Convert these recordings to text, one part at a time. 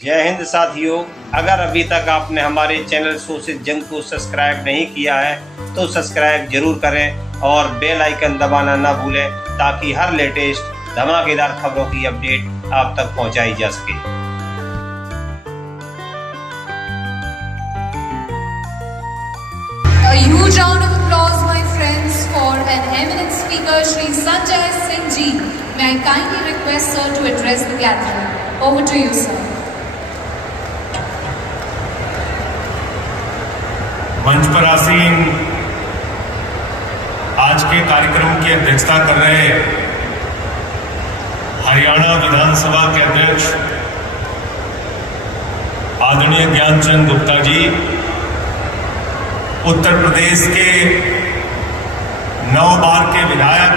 जय हिंद साथियों, अगर अभी तक आपने हमारे चैनल शोषित जंग को सब्सक्राइब नहीं किया है तो सब्सक्राइब जरूर करें और बेल आइकन दबाना ना भूलें ताकि हर लेटेस्ट धमाकेदार खबरों की अपडेट आप तक पहुंचाई जा सके। A huge round of applause, my friends, for an eminent speaker, Shri Sanjay Singh Ji. May I kindly request sir to address the gathering. Over to you, sir. मंच पर आसीन आज के कार्यक्रम की अध्यक्षता कर रहे हरियाणा विधानसभा के अध्यक्ष आदरणीय ज्ञानचंद गुप्ता जी, उत्तर प्रदेश के 9 बार के विधायक,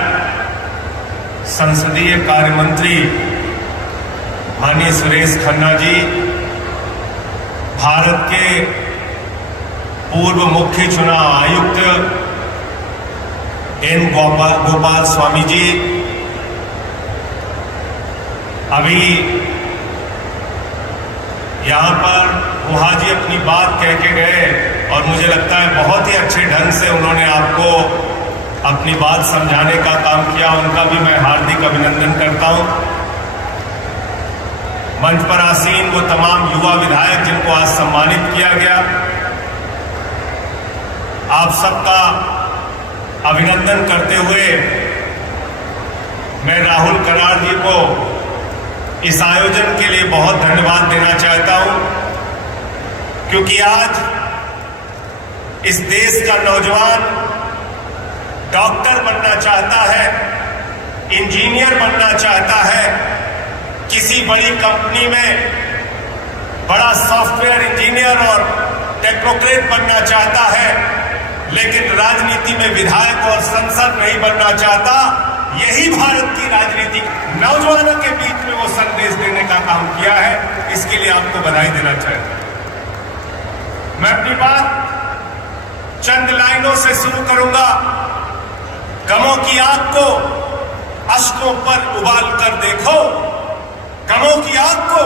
संसदीय कार्य मंत्री माननीय सुरेश खन्ना जी, भारत के पूर्व मुख्य चुनाव आयुक्त एन गोपाल स्वामी जी, अभी यहां पर गुहा जी अपनी बात कह के गए और मुझे लगता है बहुत ही अच्छे ढंग से उन्होंने आपको अपनी बात समझाने का काम किया। उनका भी मैं हार्दिक अभिनंदन करता हूं। मंच पर आसीन वो तमाम युवा विधायक जिनको आज सम्मानित किया गया, आप सबका अभिनंदन करते हुए मैं राहुल कराड़ जी को इस आयोजन के लिए बहुत धन्यवाद देना चाहता हूं, क्योंकि आज इस देश का नौजवान डॉक्टर बनना चाहता है, इंजीनियर बनना चाहता है, किसी बड़ी कंपनी में बड़ा सॉफ्टवेयर इंजीनियर और टेक्नोक्रेट बनना चाहता है, लेकिन राजनीति में विधायक और सांसद नहीं बनना चाहता। यही भारत की राजनीति नौजवानों के बीच में वो संदेश देने का काम किया है। इसके लिए आपको बधाई देना चाहता हूं। मैं अपनी बात चंद लाइनों से शुरू करूंगा। गमों की आग को अश्कों पर उबाल कर देखो, गमों की आग को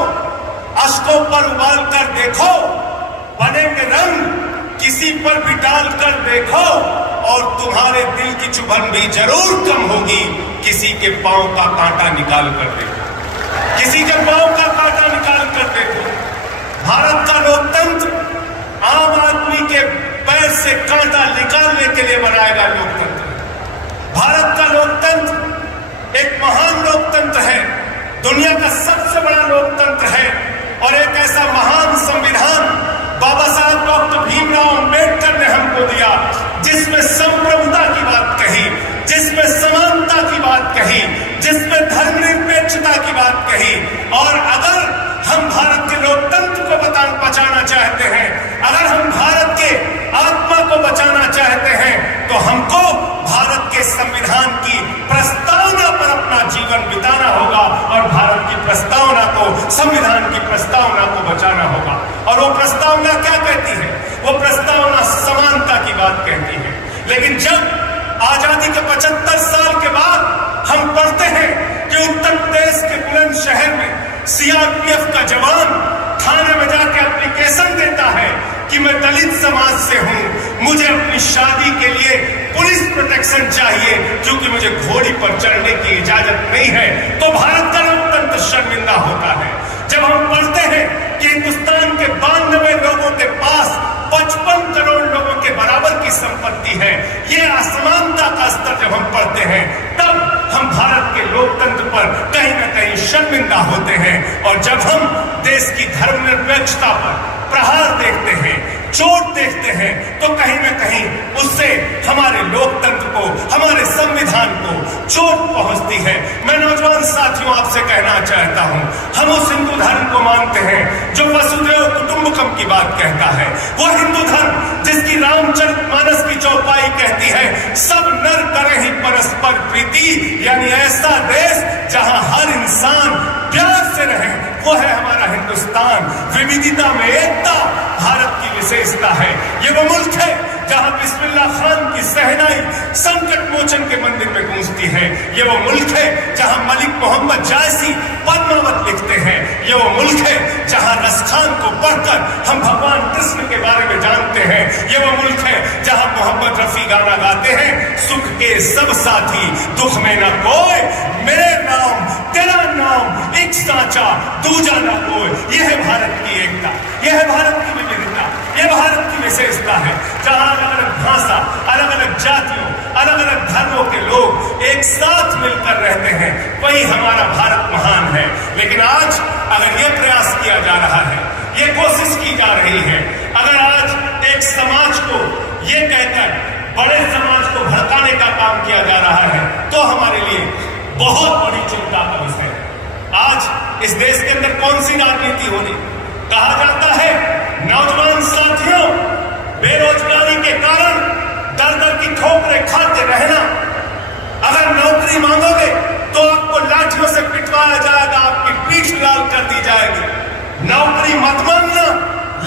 अश्कों पर उबाल कर देखो, बनेंगे रंग किसी पर भी डाल कर देखो, और तुम्हारे दिल की चुभन भी जरूर कम होगी किसी के पांव का कांटा निकाल कर देखो, किसी के पांव का कांटा निकाल कर देखो। भारत का लोकतंत्र आम आदमी के पैर से कांटा निकालने के लिए बनाएगा लोकतंत्र। भारत का लोकतंत्र एक महान लोकतंत्र है, दुनिया का सबसे बड़ा लोकतंत्र है, और एक ऐसा महान संविधान बाबा साहब डॉक्टर भीमराव अंबेडकर ने हमको दिया, जिसमें संप्रभुता की बात कही, जिसमें समानता की बात कही, जिसमें धर्मनिरपेक्षता की बात कही। और अगर हम भारत के लोकतंत्र को बचाना चाहते हैं, अगर हम भारत के आत्मा को बचाना चाहते हैं, तो हमको भारत के संविधान की प्रस्तावना पर अपना जीवन बिताना होगा और भारत की प्रस्तावना को, संविधान की प्रस्तावना को बचाना होगा। और वो प्रस्तावना क्या कहती है? वो प्रस्तावना समानता की बात कहती है। लेकिन जब आजादी के 75 साल के बाद हम पढ़ते हैं कि उत्तर प्रदेश के बुलंदशहर में सीआरपीएफ का जवान थाने में जाके एप्लीकेशन देता है कि मैं दलित समाज से हूं, मुझे अपनी शादी के लिए पुलिस प्रोटेक्शन चाहिए क्योंकि मुझे घोड़ी पर चढ़ने की इजाजत नहीं है, तो भारत का लोकतंत्र शर्मिंदा होता है। जब हम पढ़ते हैं कि हिंदुस्तान के 92 लोगों के पास 55 करोड़ लोगों के बराबर की संपत्ति है, ये असमानता का स्तर जब हम पढ़ते हैं, तब हम भारत के लोकतंत्र पर कहीं न कहीं शर्मिंदा होते हैं। और जब हम देश की धर्मनिरपेक्षता पर प्रहार देखते हैं, चोट देखते हैं, तो कहीं न कहीं उससे हमारे लोकतंत्र को, हमारे संविधान को चोट पहुंचती है। मैं नौजवान साथियों आपसे कहना चाहता हूं, हम उस हिंदू धर्म को मानते हैं जो वसुधैव कुटुंबकम की बात कहता है, वो हिंदू धर्म जिसकी रामचरितमानस की चौपाई कहती है सब नर करें ही परस्पर प्रीति, यानी ऐसा देश जहां हर इंसान प्यार से रहे, वो है हमारा हिंदुस्तान। विविधता में एकता भारत की विशेषता है। ये वो मुल्क है जहां बिस्मिल्लाह खान की सहनाई संकट मोचन के मंदिर में गूंजती है। ये वो मुल्क है जहां मलिक मोहम्मद जायसी पद्मावत लिखते हैं। ये वो मुल्क है जहां रसखान को पढ़कर हम भगवान कृष्ण के बारे में जानते हैं। ये वो मुल्क है जहां मोहम्मद रफी गाना गाते हैं, सुख के सब साथी दुख में न कोई, मेरे नाम तेरा नाम एक साचा दूजा न कोई। यह है भारत की एकता, यह है भारत की विविधता, यह भारत की विशेषता है जहां अलग अलग भाषा, अलग अलग जातियों, अलग अलग धर्मों के लोग एक साथ मिलकर रहते हैं। वही हमारा भारत महान है। लेकिन आज अगर यह प्रयास किया जा रहा है, ये कोशिश की जा रही है, अगर आज एक समाज को ये कहकर बड़े समाज को भड़काने का काम किया जा रहा है, तो हमारे लिए बहुत बड़ी चिंता का विषय है। आज इस देश के अंदर कौन सी राजनीति होनी? कहा जाता है नौजवान साथियों, बेरोजगारी के कारण दर दर की ठोकरें खाते रहना। अगर नौकरी मांगोगे तो आपको लाठियों से पिटवाया जाएगा, आपकी पीठ लाल कर दी जाएगी। नौकरी मत मांगना,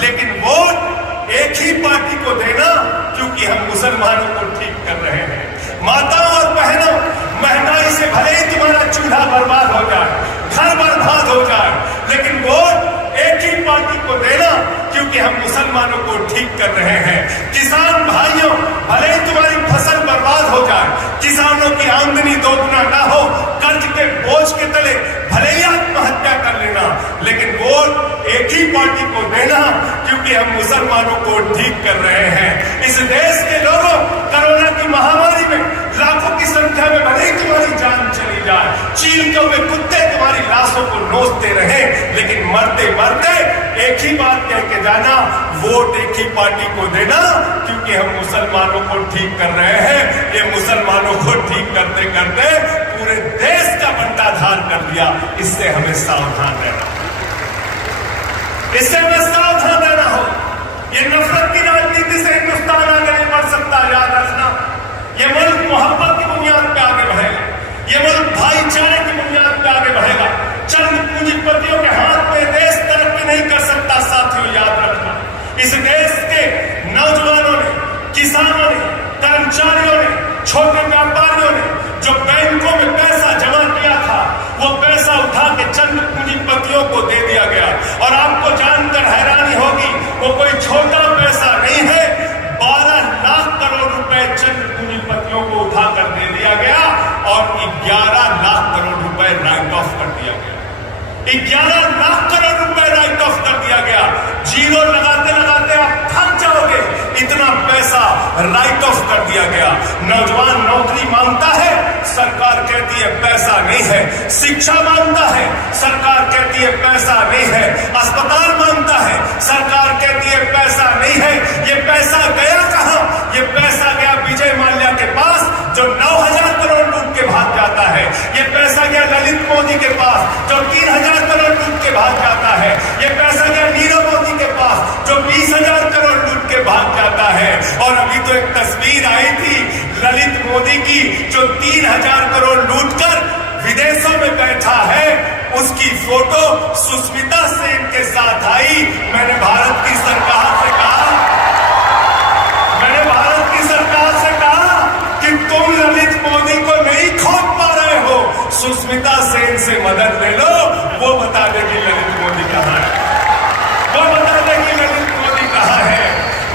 लेकिन वोट एक ही पार्टी को देना, क्योंकि हम मुसलमानों को ठीक कर रहे हैं। माताओं और बहनों, महंगाई से भले ही तुम्हारा चूल्हा बर्बाद हो जाए, घर बर्बाद हो जाए, लेकिन वोट एक ही पार्टी को देना, क्योंकि हम मुसलमानों को ठीक कर रहे हैं। किसान भाइयों, भले ही तुम्हारी फसल बर्बाद हो जाए, किसानों की आमदनी दोगुना ना हो, कर्ज के बोझ के तले भले ही आत्महत्या कर लेना, लेकिन वोट एक ही पार्टी को देना, क्योंकि हम मुसलमानों को ठीक कर रहे हैं। इस देश के लोगों, कोरोना की महामारी में लाखों की संख्या में भले ही तुम्हारी जान चली जाए, चीलते हुए कुत्ते तुम्हारी लाशों को नोचते रहे, लेकिन मरते मरते एक ही बात कह के जाना, वोट एक ही पार्टी को देना, क्योंकि हम मुसलमानों को ठीक कर रहे हैं। ये मुसलमानों को ठीक करते करते पूरे देश का बंटाधार कर दिया। इससे हमें सावधान रहना, इससे हमें सावधान रहना हो। ये नफरत की राजनीति से हिंदुस्तान आगे नहीं बढ़ सकता, याद रखना। ये मुल्क मोहब्बत की बुनियाद पे आगे बढ़ेगा, ये मुल्क भाईचारे की बुनियाद पे आगे बढ़ेगा। चंद पूंजीपतियों के हाथ में देश तरक्की नहीं कर सकता। साथियों, याद रखना, इस देश के नौजवानों ने, किसानों ने, कर्मचारियों ने, छोटे व्यापारियों ने जो बैंकों में पैसा जमा किया था, वो पैसा उठा के चंद पूंजीपतियों को दे दिया गया। और आपको जानकर हैरानी होगी, वो कोई छोटा पैसा नहीं है। 12 लाख करोड़ रुपए चंद पूंजीपतियों को उठाकर दे दिया गया और 11 लाख करोड़ रुपए राइट ऑफ कर दिया गया। 11 लाख करोड़ रुपए राइट ऑफ कर दिया गया। जीरो लगाते लगाते आप थक जाओगे, इतना पैसा राइट ऑफ कर दिया गया। नौजवान नौकरी मांगता है, सरकार कहती है पैसा नहीं है। शिक्षा मांगता है, सरकार कहती है पैसा नहीं है। अस्पताल मांगता है, सरकार कहती है पैसा नहीं है। ये पैसा गया कहां? ये पैसा गया विजय माल्या के पास, जो 9,000 करोड़ लूट के भाग जाता है। ये पैसा गया ललित मोदी के पास, जो 3,000 करोड़ लूट के भाग जाता है। ये पैसा गया नीरव मोदी के पास, जो 20,000 करोड़ लूट के भाग जाता है। और अभी तो एक तस्वीर आई थी ललित मोदी की, जो 3,000 करोड़ लूट कर विदेशों में बैठा है, उसकी फोटो सुष्मिता सेन के साथ आई। मैंने भारत की सरकार से कहा, मैंने भारत की सरकार से कहा कि तुम ललित मोदी को नहीं खोज पा रहे हो, सुष्मिता सेन से मदद ले लो, वो बता देगी ललित मोदी कहाँ है, वो बता देगी ललित मोदी कहाँ है।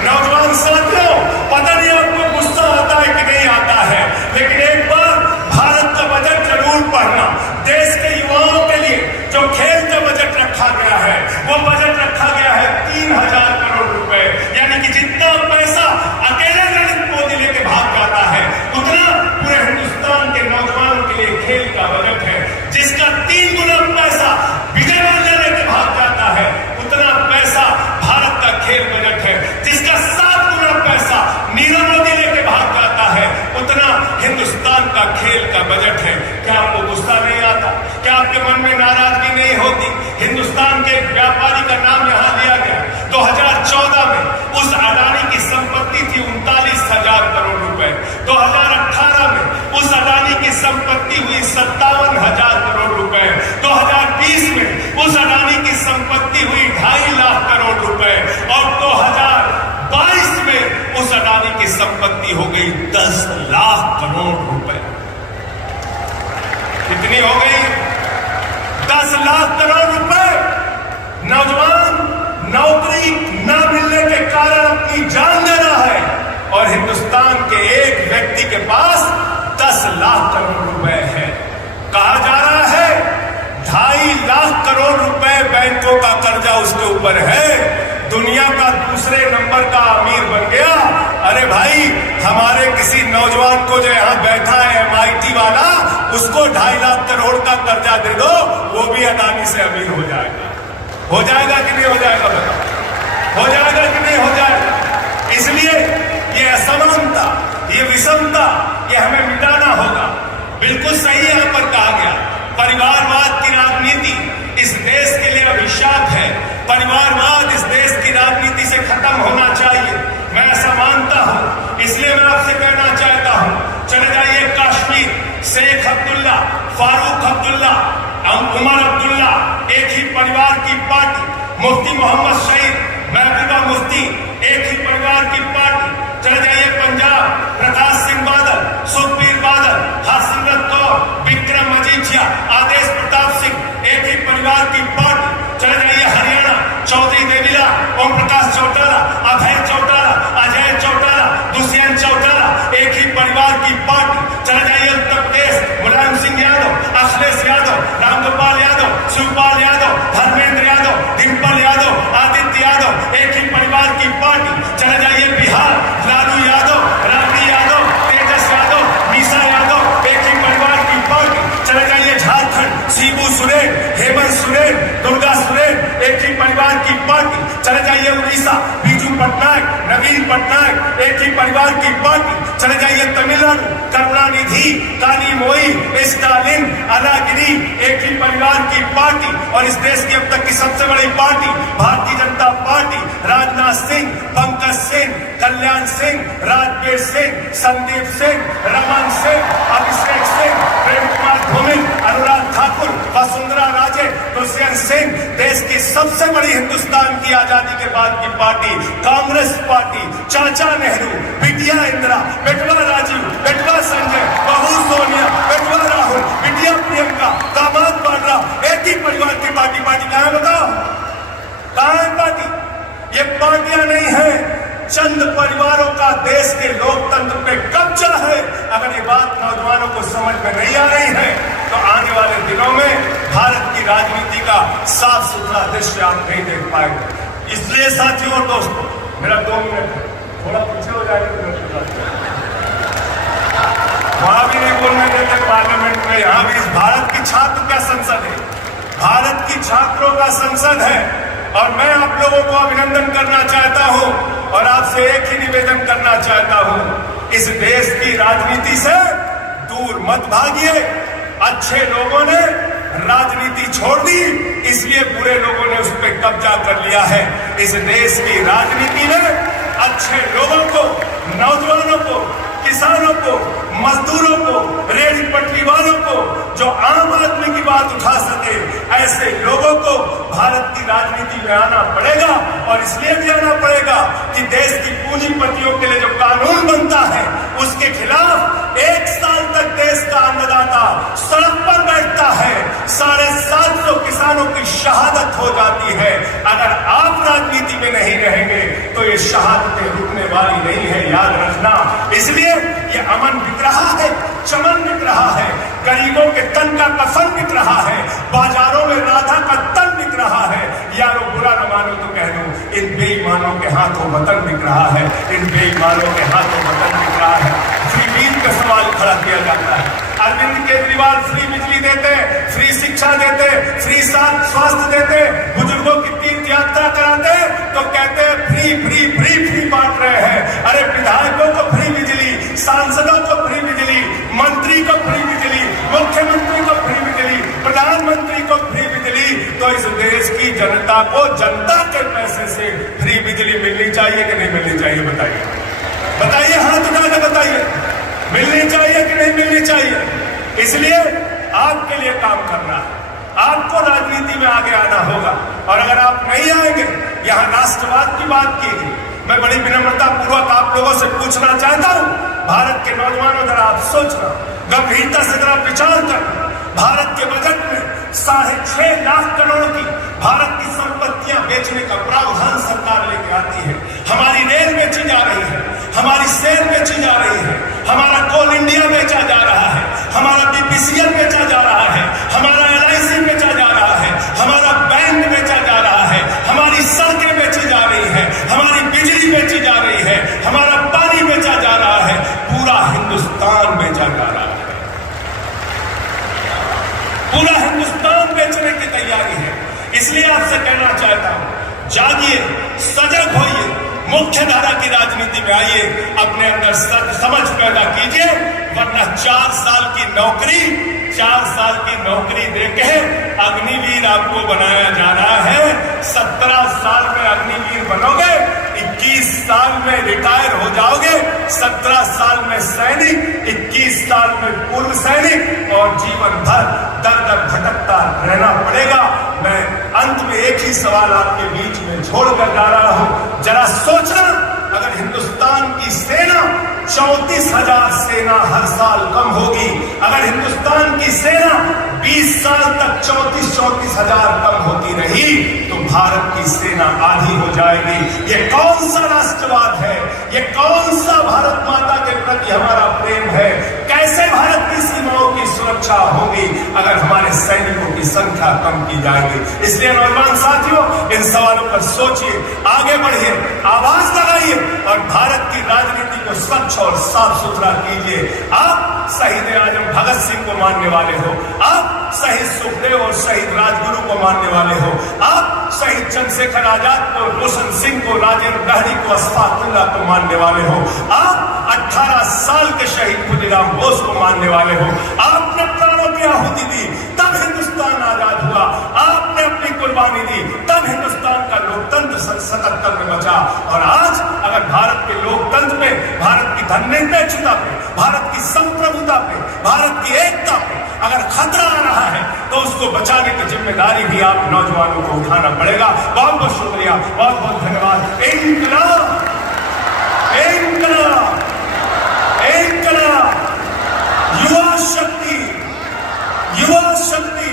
नौजवान साथियों, पता नहीं आपको गुस्सा आता है कि नहीं आता है, लेकिन एक बार भारत का बजट जरूर पढ़ना। देश के युवाओं के लिए जो खेल का बजट रखा गया है, वो बजट रखा गया है 3,000 करोड़ रुपए। यानी कि जितना पैसा अकेले ललित मोदी लेके भाग जाता है, उतना पूरे हिंदुस्तान के नौजवानों के लिए खेल का बजट है। जिसका 3 गुना पैसा विजय माल्या लेके भाग जाता है, उतना पैसा भारत का खेल बजट है। जिसका 7 गुना पैसा नीरव मोदी लेके भाग जाता है, उतना हिंदुस्तान का खेल का बजट है। क्या आपको गुस्सा नहीं आता? क्या आपके मन में नाराजगी नहीं होती? हिंदुस्तान के व्यापारी का नाम यहां लिया गया। 2014 में उस अडानी की संपत्ति थी 39,000 करोड़ रुपए। 2018 में उस अडानी की संपत्ति हुई 57,000 करोड़ रुपए। 2020 में उस अडानी की संपत्ति हुई 2.5 लाख करोड़ रुपए। और 2022 में उस अडानी की संपत्ति हो गई 10 लाख करोड़ रुपए। कितनी हो गई? 10 लाख करोड़ रुपए। नौजवान नौकरी न मिलने के कारण अपनी जान दे रहा है और हिंदुस्तान के एक व्यक्ति के पास 10 लाख करोड़ रुपए है। कहा जा रहा है 2.5 लाख करोड़ रुपए बैंकों का कर्जा उसके ऊपर है, दुनिया का दूसरे नंबर का अमीर बन गया। अरे भाई, हमारे किसी नौजवान को जो यहाँ बैठा है MIT वाला, उसको 2.5 लाख करोड़ का कर्जा दे दो, वो भी अडानी से अमीर हो जाएगा। हो जाएगा कि नहीं हो जाएगा? बताओ, हो जाएगा कि नहीं हो जाएगा? इसलिए ये असमानता, ये विषमता, ये हमें मिटाना होगा। बिल्कुल सही यहाँ पर कहा गया, परिवारवाद की राजनीति इस देश के लिए अभिशाप है। परिवारवाद इस देश की राजनीति से खत्म होना चाहिए, मैं ऐसा मानता हूं। इसलिए मैं आपसे कहना चाहता हूं, चले जाइए कश्मीर, शेख अब्दुल्ला, फारूक अब्दुल्ला, उमर अब्दुल्ला एक ही परिवार की पार्टी, मुफ्ती मोहम्मद शहीद, महबूबा मुफ्ती एक ही परिवार की पार्टी। चले जाइए पंजाब, प्रकाश सिंह बादल, सुखबीर बादल, हरसिमरत कौर, विक्रम मजीठिया, आदेश प्रताप सिंह एक ही परिवार की पार्टी। चले जाइए हरियाणा, चौधरी देवीला, ओम प्रकाश चौटाला, अभय चौटाला, अजय चौटाला, दुष्यंत चौटाला एक ही परिवार की पार्टी। चले जाइए उत्तर प्रदेश, मुलायम सिंह यादव, अखिलेश यादव, रामगोपाल यादव, शिवपाल यादव, धर्मेंद्र यादव, डिम्पल यादव, आदित्य यादव एक ही परिवार की पार्टी। चले जाइए बिहार, लालू यादव, राबड़ी यादव, तेजस यादव, मीसा यादव एक ही परिवार की पार्टी। चले जाइए झारखंड, शिबू सोरेन, हेमंत सोरेन, दुर्गा सोरेन एक ही परिवार की पार्टी। चले जाइए उड़ीसा, बीजू पटनायक, नवीन पटनायक एक ही परिवार की पार्टी। चले जाइए तमिलनाडु, करुणानिधि, काली मोई, स्टालिन, अलागिरी एक ही परिवार की पार्टी। और इस देश की अब तक की सबसे बड़ी पार्टी भारतीय जनता पार्टी, राजनाथ सिंह, पंकज सिंह, कल्याण सिंह, राजवीर सिंह, संदीप सिंह, रमन सिंह, अभिषेक सिंह, प्रेम कुमार धूमिल, अनुराग ठाकुर, वसुंधरा राजे, दुष्यंत सिंह। देश की सबसे बड़ी हिंदुस्तान की आजादी के बाद की पार्टी कांग्रेस पार्टी, चाचा नेहरू, बिटिया इंदिरा, बेटवा राजीव, बेटवा संजय, बहू सोनिया, बेटवा राहुल, बिटिया प्रियंका, दामाद वाड्रा एक ही परिवार की पार्टी। पार्टी कहाँ है बताओ? कहाँ है पार्टी? ये पार्टियां नहीं है, चंद परिवारों का देश के लोकतंत्र पे कब्जा है। अगर ये बात नौजवानों को समझ में नहीं आ रही है तो आने वाले दिनों में भारत की राजनीति का साफ सुथरा दृश्य आप नहीं देख पाएंगे। इसलिए साथियों और दोस्तों, मेरा 2 मिनट थोड़ा पीछे हो जाएगा, वहां भी नहीं बोलने देते पार्लियामेंट में। यहाँ भी इस भारत की छात्र का संसद है, भारत की छात्रों का संसद है और मैं आप लोगों को अभिनंदन करना चाहता हूं और आपसे एक ही निवेदन करना चाहता हूं, इस देश की राजनीति से दूर मत भागिए। अच्छे लोगों ने राजनीति छोड़ दी, इसलिए बुरे लोगों ने उस पर कब्जा कर लिया है। इस देश की राजनीति में अच्छे लोगों को, नौजवानों को, किसानों को, मजदूरों को, रेल पटरी वालों को, जो आम आदमी की बात उठा सके, ऐसे लोगों को भारत की राजनीति में आना पड़ेगा। और इसलिए भी आना पड़ेगा कि देश की पूंजीपतियों के लिए जो कानून बनता है उसके खिलाफ 1 साल तक देश का अन्नदाता सड़क पर बैठता है, 750 किसानों की शहादत हो जाती है। अगर आप राजनीति में नहीं रहेंगे तो ये शहादतें रुकने वाली नहीं है, याद रखना। इसलिए ये अमन बिक रहा है, चमन बिक रहा है, गरीबों के तन का कफन बिक रहा है, बाजारों में राधा का तन बिक रहा है। यारो बुरा न मानो तो कह दो, इन बेईमानों के हाथों वतन बिक रहा है, इन बेईमानों के हाथों वतन बिक रहा है। फ्री बीज का सवाल खड़ा किया जाता है। अरविंद केजरीवाल फ्री बिजली देते, फ्री शिक्षा देते, फ्री स्वास्थ्य देते, बुजुर्गों की तीर्थ यात्रा कराते, तो कहते हैं फ्री फ्री फ्री फ्री बांट रहे हैं। अरे विधायकों को फ्री बिजली, सांसदों को फ्री बिजली, मंत्री को फ्री बिजली, मुख्यमंत्री को फ्री बिजली, प्रधानमंत्री को फ्री बिजली, तो इस देश की जनता को जनता के पैसे से फ्री बिजली मिलनी चाहिए कि नहीं मिलनी चाहिए? बताइए, बताइए, हाथ उठा के बताइए, मिलनी चाहिए कि नहीं मिलनी चाहिए? इसलिए आपके लिए काम करना है, आपको राजनीति में आगे आना होगा। और अगर आप नहीं आएंगे, यहाँ राष्ट्रवाद की बात की गई, मैं बड़ी विनम्रता पूर्वक आप लोगों से पूछना चाहता हूं, भारत के नौजवानों जरा आप सोचना, गंभीरता से जरा विचार करना। भारत के बजट में 6.5 लाख करोड़ की भारत की संपत्तियां बेचने का प्रावधान सरकार लेके आती है। हमारी रेल बेची जा रही है, हमारी सेल बेची जा रही है, हमारा कोल इंडिया बेचा जा रहा है, हमारा बीपीसीएल बेचा जा रहा है, हमारा LIC बेचा जा रहा है, हमारा बैंक बेचा जा रहा है, हमारी सड़कें बेची जा रही है, हमारी बिजली बेची जा रही है, हमारा पानी बेचा जा रहा है, पूरा हिंदुस्तान बेचा जा रहा है। पूरा हिंदुस्तान बेचने की तैयारी है। इसलिए आपसे कहना चाहता हूं, जागिए, सजग होइए, मुख्य धारा की राजनीति में आइए, अपने अंदर समझ पैदा कीजिए, वरना 4 साल की नौकरी देके अग्निवीर आपको बनाया जा रहा है। 17 साल में अग्निवीर बनोगे, 21 साल में रिटायर हो जाओगे, 17 साल में सैनिक, 21 साल में पूर्व सैनिक, और जीवन भर दर दर भटकता रहना पड़ेगा। मैं अंत में एक ही सवाल आपके बीच में छोड़कर जा रहा हूं, जरा सोचना, अगर हिंदुस्तान की सेना 34,000 सेना हर साल कम होगी, अगर हिंदुस्तान की सेना 20 साल तक 34,000 कम होती रही, तो भारत की सेना आधी हो जाएगी। ये कौन सा राष्ट्रवाद है? ये कौन सा भारत माता के प्रति हमारा प्रेम है? कैसे भारत की सीमाओं की सुरक्षा होगी अगर हमारे सैनिकों की संख्या कम की जाएगी? इसलिए नौजवान साथियों, इन सवालों पर सोचिए, आगे बढ़िए, आवाज लगाइए और भारत की राजनीति को स्वच्छ और साफ सुथरा कीजिए। आप शहीद आजम भगत सिंह को मानने वाले हो, आप शहीद सुखदेव और शहीद राजगुरु को मानने वाले हो, आप शहीद चंद्रशेखर आजाद को, रोशन सिंह को, राजेंद्र दहड़ी को, अशफाकुल्लाह को मानने वाले हो, आप 18 साल के शहीद खुदीराम बोस को मानने वाले हो। आपने प्राणों की आहुति दी, तब हिंदुस्तान आजाद हुआ। आपने अपनी कुर्बानी दी, तब हिंदुस्तान का लोकतंत्र 77 में बचा। और आज अगर भारत के लोकतंत्र पे, भारत की धर्मनिरपेक्षता पे, भारत की संप्रभुता पे, भारत की एकता पे अगर खतरा आ रहा है, तो उसको बचाने की जिम्मेदारी भी आप नौजवानों को उठाना पड़ेगा। बहुत बहुत शुक्रिया, बहुत बहुत धन्यवाद। इंकलाब, इंकलाब, इंकलाब, युवा शक्ति, युवा शक्ति।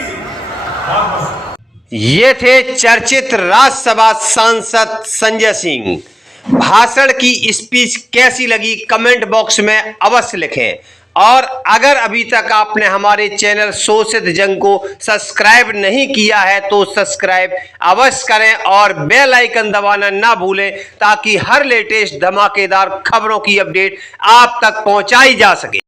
ये थे चर्चित राज्यसभा सांसद संजय सिंह। भाषण की स्पीच कैसी लगी कमेंट बॉक्स में अवश्य लिखें, और अगर अभी तक आपने हमारे चैनल शोषित जंग को सब्सक्राइब नहीं किया है तो सब्सक्राइब अवश्य करें और बेल आइकन दबाना ना भूलें, ताकि हर लेटेस्ट धमाकेदार खबरों की अपडेट आप तक पहुंचाई जा सके।